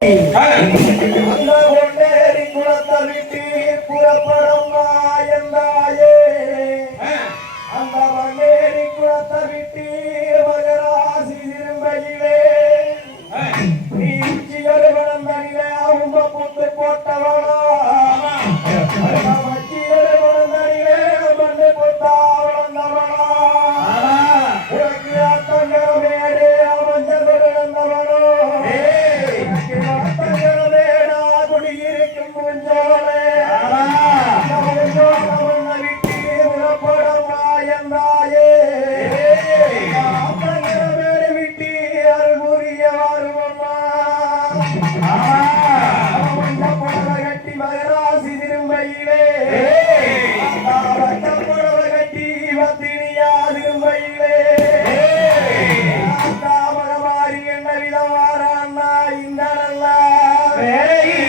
அந்த Peraí!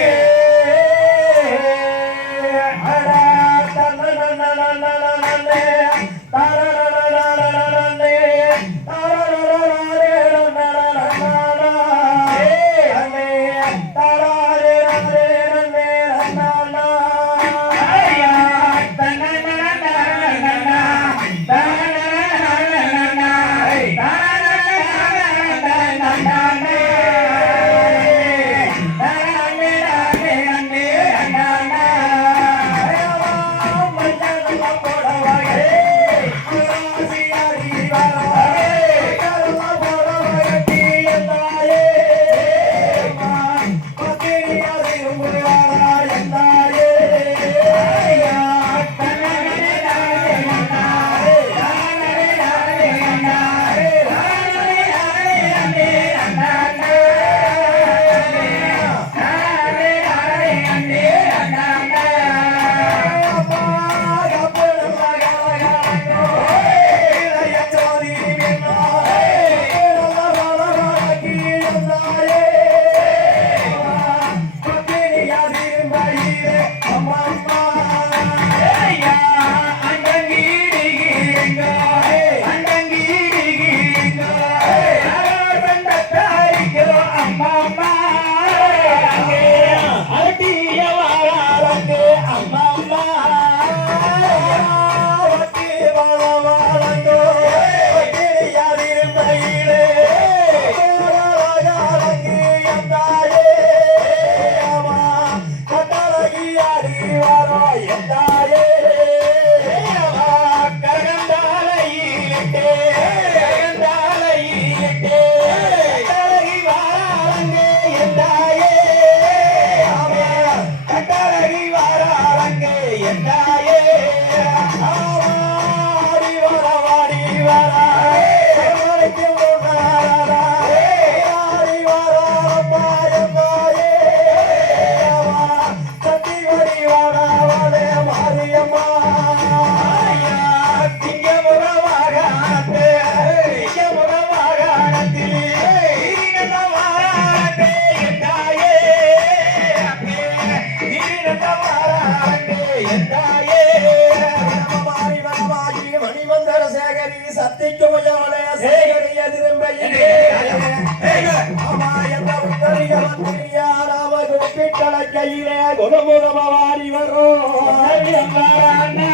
கையிலே குணமுகமாடி வரும்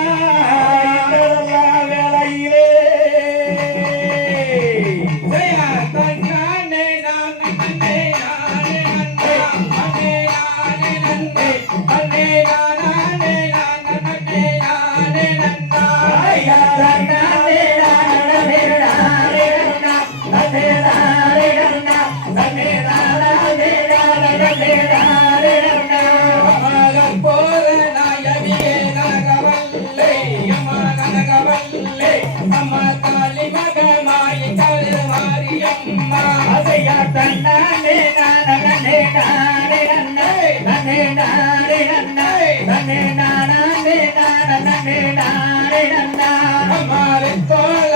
அம்மாவை போல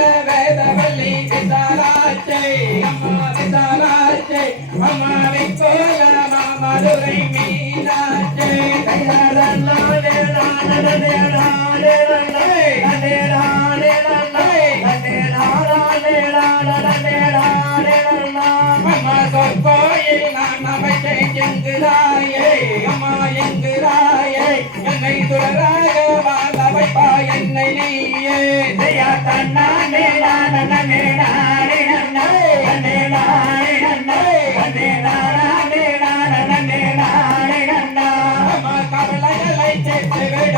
மாமதுரை மீனாச்சே கையாடே அம்மா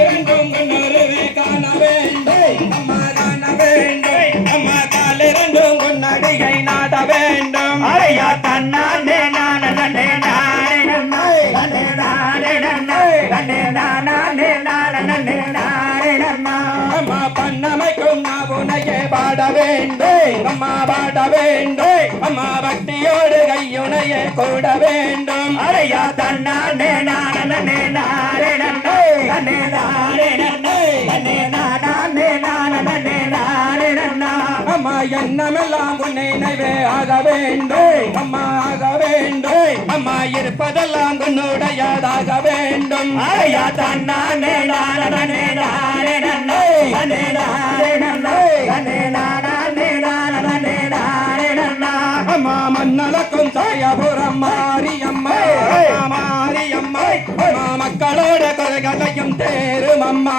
வேண்டும் கொண்டொருவே காண வேண்டும் அம்மா காண வேண்டும் அம்மா கால இரண்டும் கொண்டடிகை நாட வேண்டும் அரையா தன்னானே நானே நானே நானே நானே நானே நானே நானே நானே நானே அம்மா பண்ணமைக்கும் நான் பாட வேண்டும் அம்மா பக்தியோடு கையுனையே கூட வேண்டும் அரையா தன்னானே நானே நானே அம்மா எண்ணமெல்லாம் உன்னை நைவே ஆக வேண்டும் அம்மா ஆக வேண்டும் அம்மா இருப்பதெல்லாம் உன்னுடையதாக வேண்டும் ஐயா தன்னானே நானே நானே நன்னை அனே நானே நன்னை அனே நானே நானே நானே நானே அம்மா மன்னலக்கும் சாயபுரம்மா மக்களோட கொலைகளையும் தேரும் அம்மா.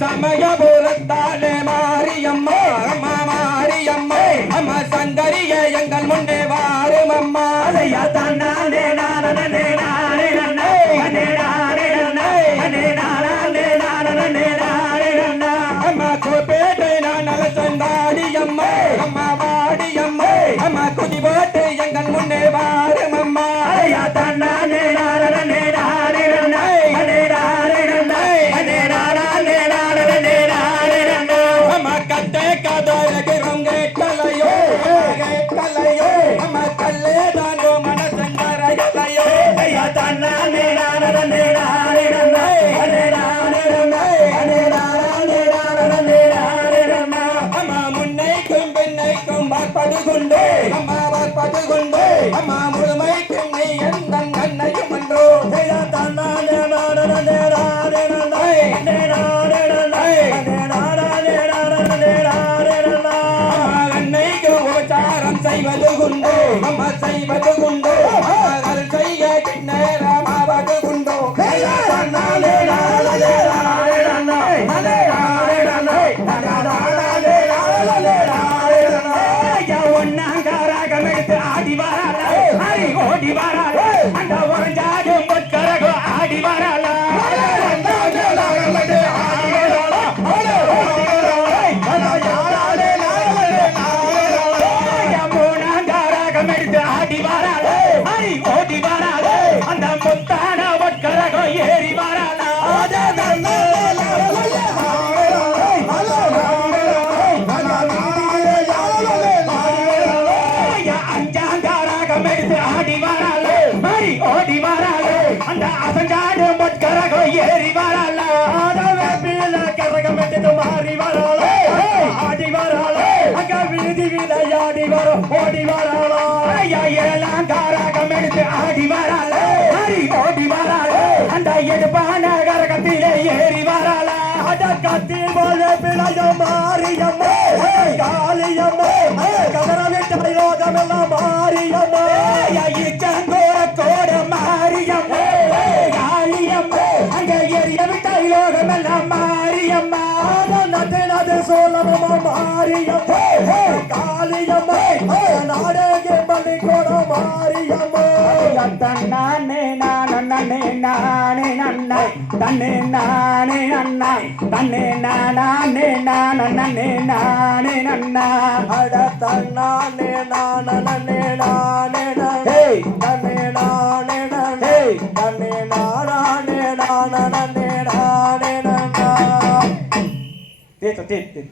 சமயபுரத்தாலே மாரியம்மா. படுகுண்டோ அம்மா விதி விதையாடி வரும் ஓடி வராளோ எல்லாம் காராகம் எடுத்து ஆடி வராளே ஓடி வராளே அந்த எடுப்பான கரகத்திலே ஏறி வராளா கத்தி போல பிழைய மாறியம்மா காளியம்மா கதற விட்டு மாறியம்மா நது மாரியம்மா காளியம்மா நாடக பள்ளி கோட மாரியம்மா தன்னானே நானே நானே நன்னை தன்னே நானே நன்னா தன்னே நானே நானே நானே நன்னா அட தன்னானே நானே நானே ஹேய் தன்னே நானே நானே தன்னே நானே நானே Tieto tietty.